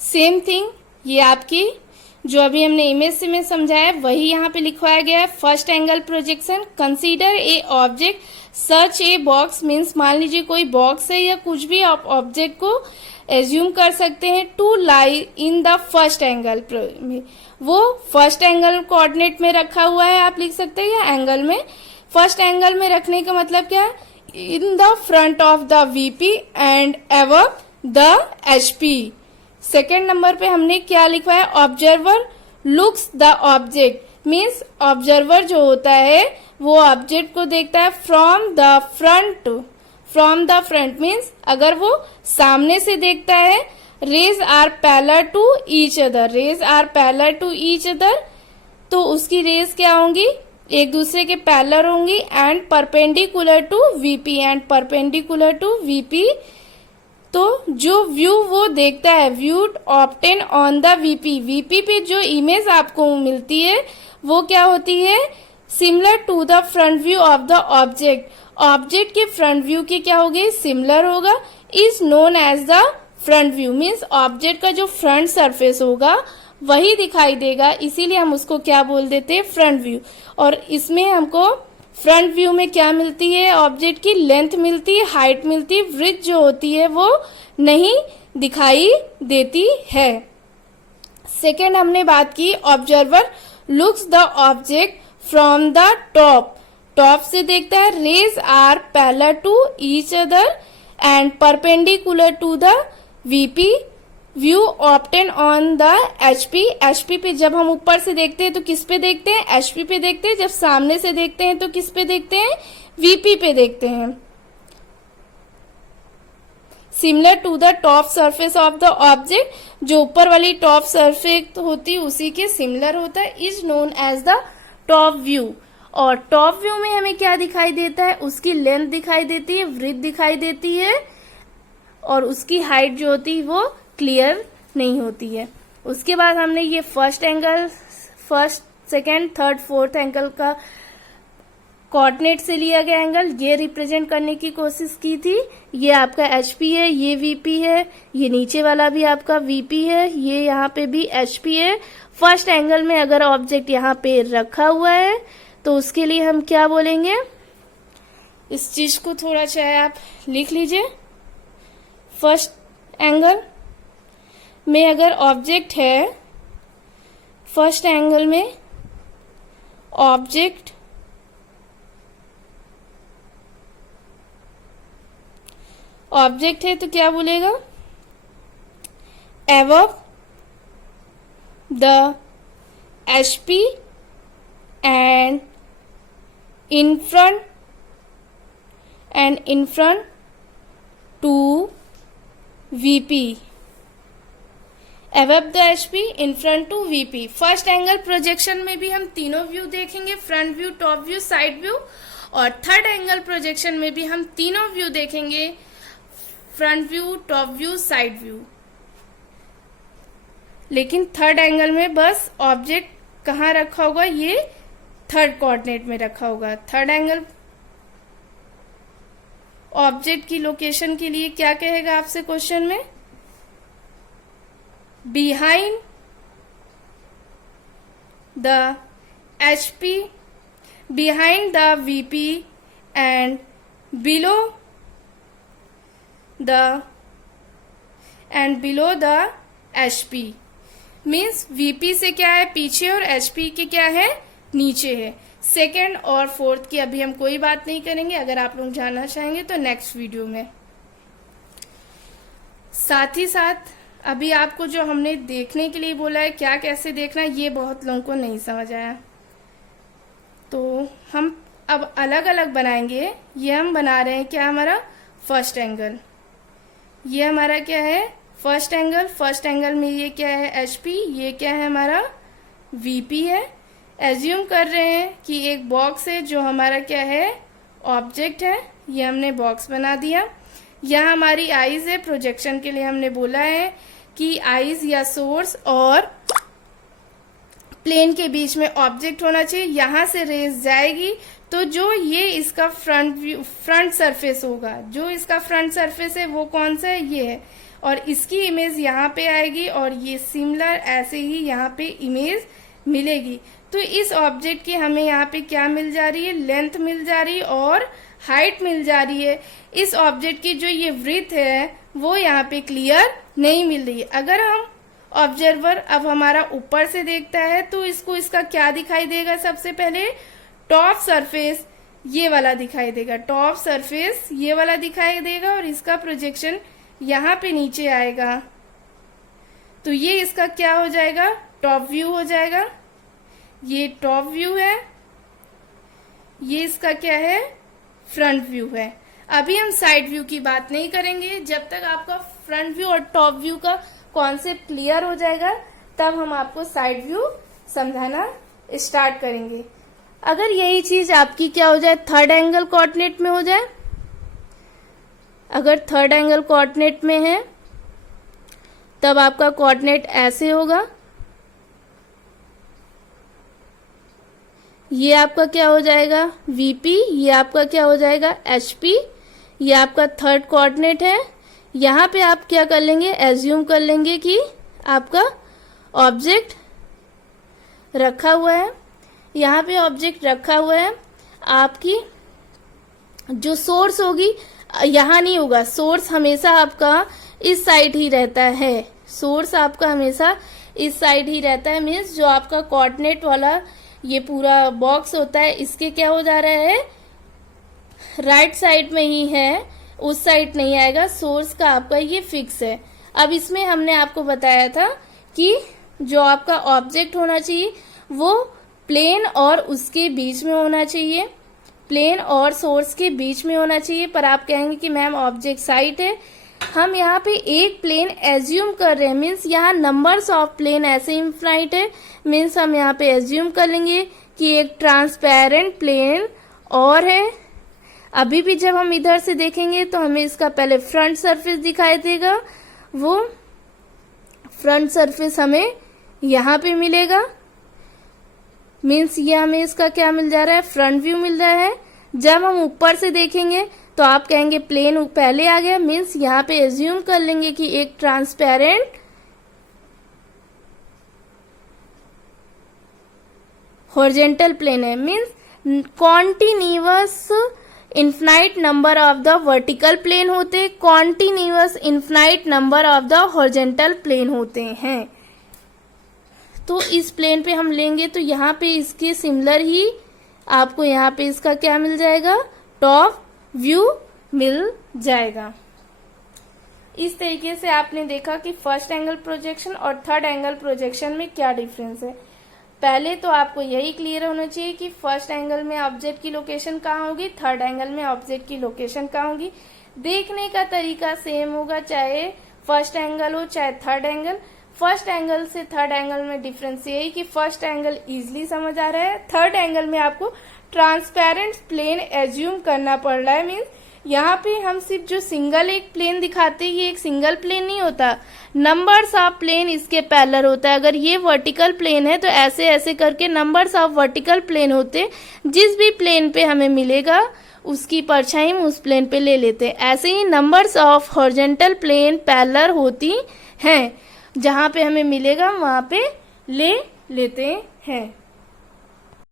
Same thing ये आपकी जो अभी हमने इमेज में समझाया वही यहाँ पे लिखवाया गया है। First angle projection, consider a object such a box, means मान लीजिए कोई बॉक्स है या कुछ भी आप ऑब्जेक्ट को एज्यूम कर सकते हैं to lie in the first angle में, वो फर्स्ट एंगल कोऑर्डिनेट में रखा हुआ है आप लिख सकते हैं, या एंगल में। फर्स्ट एंगल में रखने का मतलब क्या है, in the front of the VP and above the HP. Second number पे हमने क्या लिखा है, observer looks the object, means observer जो होता है वो ऑब्जेक्ट को देखता है from the front. From the front means अगर वो सामने से देखता है, rays are parallel to each other, rays are parallel to each other, तो उसकी रेज क्या होंगी, एक दूसरे के पैरेलल होंगी, and perpendicular to VP, and perpendicular to VP. तो जो व्यू वो देखता है, view obtain on the VP, VP पे जो इमेज आपको मिलती है वो क्या होती है, similar to the front view of the object, object के फ्रंट व्यू की क्या होगी, सिमिलर होगा, is known as the front view, means object का जो फ्रंट सरफेस होगा वही दिखाई देगा, इसीलिए हम उसको क्या बोल देते हैं, फ्रंट व्यू। और इसमें हमको फ्रंट व्यू में क्या मिलती है, ऑब्जेक्ट की लेंथ मिलती है, हाइट मिलती है, विड्थ जो होती है वो नहीं दिखाई देती है। सेकेंड हमने बात की, observer looks the object from the top, top से देखता है, rays are parallel to each other and perpendicular to the VP, view obtain on the HP, HP पे जब हम ऊपर से देखते हैं तो किस पे देखते हैं, एचपी पे देखते हैं, जब सामने से देखते हैं तो किस पे देखते हैं, वीपी पे देखते हैं। Similar to the top surface of the object, जो ऊपर वाली टॉप सरफेस होती है उसी के सिमिलर होता है, is known as the top view. और टॉप व्यू में हमें क्या दिखाई देता है, उसकी लेंथ दिखाई देती है, विड्थ दिखाई देती है, और उसकी हाइट जो होती है वो क्लियर नहीं होती है। उसके बाद हमने ये first angle, first second third fourth angle का कोऑर्डिनेट से लिया गया एंगल ये रिप्रेजेंट करने की कोशिश की थी। ये आपका एचपी है, ये वीपी है, ये नीचे वाला भी आपका वीपी है, ये यहाँ पे भी एचपी है। फर्स्ट एंगल में अगर ऑब्जेक्ट यहाँ पे रखा हुआ है तो उसके लिए हम क्या बोलेंगे, इस चीज को थोड़ा चाहे आप लिख लीजिए। फर्स्ट एंगल में अगर ऑब्जेक्ट है, फर्स्ट एंगल में ऑब्जेक्ट है तो क्या बोलेगा, above the HP and in front to VP, above the HP in front to VP। First angle projection में भी हम तीनों व्यू देखेंगे, front view, top view, side view, और थर्ड एंगल प्रोजेक्शन में भी हम तीनों व्यू देखेंगे, front view, top view, side view. लेकिन थर्ड एंगल में बस ऑब्जेक्ट कहाँ रखा होगा, ये थर्ड कोऑर्डिनेट में रखा होगा। थर्ड एंगल ऑब्जेक्ट की लोकेशन के लिए क्या कहेगा आपसे क्वेश्चन में, behind the HP, behind the VP and below the HP, means VP से क्या है पीछे और HP के क्या है नीचे है। सेकेंड और फोर्थ की अभी हम कोई बात नहीं करेंगे, अगर आप लोग जानना चाहेंगे तो नेक्स्ट वीडियो में। साथ ही साथ अभी आपको जो हमने देखने के लिए बोला है, क्या कैसे देखना है, ये बहुत लोगों को नहीं समझ आया, तो हम अब अलग अलग बनाएंगे। ये हम बना रहे हैं क्या, हमारा फर्स्ट एंगल, ये हमारा क्या है फर्स्ट एंगल। फर्स्ट एंगल में ये क्या है HP, ये क्या है हमारा VP है। एज्यूम कर रहे हैं कि एक बॉक्स है जो हमारा क्या है ऑब्जेक्ट है, ये हमने बॉक्स बना दिया। यहाँ हमारी आईज है, प्रोजेक्शन के लिए हमने बोला है कि आईज या सोर्स और प्लेन के बीच में ऑब्जेक्ट होना चाहिए। यहाँ से रेज जाएगी तो जो ये इसका फ्रंट सरफेस होगा, जो इसका फ्रंट सरफेस है वो कौन सा है, ये है। और इसकी इमेज यहाँ पे आएगी और ये सिमिलर ऐसे ही यहाँ पे इमेज मिलेगी। तो इस ऑब्जेक्ट की हमें यहाँ पे क्या मिल जा रही है, लेंथ मिल जा रही है और हाइट मिल जा रही है। इस ऑब्जेक्ट की जो ये विड्थ है वो यहाँ पे क्लियर नहीं मिल रही है। अगर हम ऑब्जर्वर अब हमारा ऊपर से देखता है तो इसको इसका क्या दिखाई देगा, सबसे पहले टॉप सरफेस ये वाला दिखाई देगा, टॉप सरफेस ये वाला दिखाई देगा और इसका प्रोजेक्शन यहाँ पे नीचे आएगा। तो ये इसका क्या हो जाएगा, टॉप व्यू हो जाएगा। ये टॉप व्यू है, ये इसका क्या है, फ्रंट व्यू है। अभी हम साइड व्यू की बात नहीं करेंगे, जब तक आपका फ्रंट व्यू और टॉप व्यू का कॉन्सेप्ट क्लियर हो जाएगा तब हम आपको साइड व्यू समझाना स्टार्ट करेंगे। अगर यही चीज आपकी क्या हो जाए, थर्ड एंगल कोऑर्डिनेट में हो जाए, अगर थर्ड एंगल कोऑर्डिनेट में है तब आपका कोऑर्डिनेट ऐसे होगा। ये आपका क्या हो जाएगा, VP, ये आपका क्या हो जाएगा, HP, ये आपका थर्ड कोऑर्डिनेट है। यहाँ पे आप क्या कर लेंगे, एज्यूम कर लेंगे कि आपका ऑब्जेक्ट रखा हुआ है, यहाँ पे ऑब्जेक्ट रखा हुआ है। आपकी जो सोर्स होगी यहाँ नहीं होगा, सोर्स हमेशा आपका इस साइड ही रहता है, सोर्स आपका हमेशा इस साइड ही रहता है। मीन्स जो आपका कोऑर्डिनेट वाला ये पूरा बॉक्स होता है इसके क्या हो जा रहा है, राइट साइड में ही है, उस साइड नहीं आएगा। सोर्स का आपका ये फिक्स है। अब इसमें हमने आपको बताया था कि जो आपका ऑब्जेक्ट होना चाहिए वो प्लेन और उसके बीच में होना चाहिए, प्लेन और सोर्स के बीच में होना चाहिए। पर आप कहेंगे कि मैम ऑब्जेक्ट साइड है, हम यहाँ पे एक प्लेन एज्यूम कर रहे हैं, मीन्स यहाँ नंबर्स ऑफ प्लेन ऐसे इनफाइनाइट है। मीन्स हम यहाँ पे एज्यूम कर लेंगे कि एक ट्रांसपेरेंट प्लेन और है। अभी भी जब हम इधर से देखेंगे तो हमें इसका पहले फ्रंट सरफेस दिखाई देगा, वो फ्रंट सरफेस हमें यहाँ पे मिलेगा। मीन्स ये हमें इसका क्या मिल जा रहा है, फ्रंट व्यू मिल रहा है। जब हम ऊपर से देखेंगे तो आप कहेंगे प्लेन पहले आ गया, मीन्स यहाँ पे एज्यूम कर लेंगे कि एक ट्रांसपेरेंट हॉरिजॉन्टल प्लेन है। Means continuous infinite number of the vertical plane होते, continuous infinite number of the horizontal plane होते हैं। तो इस प्लेन पे हम लेंगे तो यहाँ पे इसके सिमिलर ही आपको यहाँ पे इसका क्या मिल जाएगा, टॉप व्यू मिल जाएगा। इस तरीके से आपने देखा कि फर्स्ट एंगल प्रोजेक्शन और थर्ड एंगल प्रोजेक्शन में क्या डिफरेंस है। पहले तो आपको यही क्लियर होना चाहिए कि फर्स्ट एंगल में ऑब्जेक्ट की लोकेशन कहाँ होगी, थर्ड एंगल में ऑब्जेक्ट की लोकेशन कहाँ होगी। देखने का तरीका सेम होगा, चाहे फर्स्ट एंगल हो चाहे थर्ड एंगल। फर्स्ट एंगल से थर्ड एंगल में डिफरेंस यही कि फर्स्ट एंगल इजीली समझ आ रहा है, थर्ड एंगल में आपको ट्रांसपेरेंट प्लेन एज्यूम करना पड़ रहा है। मीन्स यहाँ पे हम सिर्फ जो सिंगल एक प्लेन दिखाते हैं ये एक सिंगल प्लेन नहीं होता, नंबर्स ऑफ प्लेन इसके पैरेलल होता है। अगर ये वर्टिकल प्लेन है तो ऐसे ऐसे करके नंबर्स ऑफ वर्टिकल प्लेन होते, जिस भी प्लेन पे हमें मिलेगा उसकी परछाई हम उस प्लेन पे ले लेते हैं। ऐसे ही numbers of horizontal plane parallel होती हैं, जहाँ पे हमें मिलेगा वहां पे ले लेते हैं।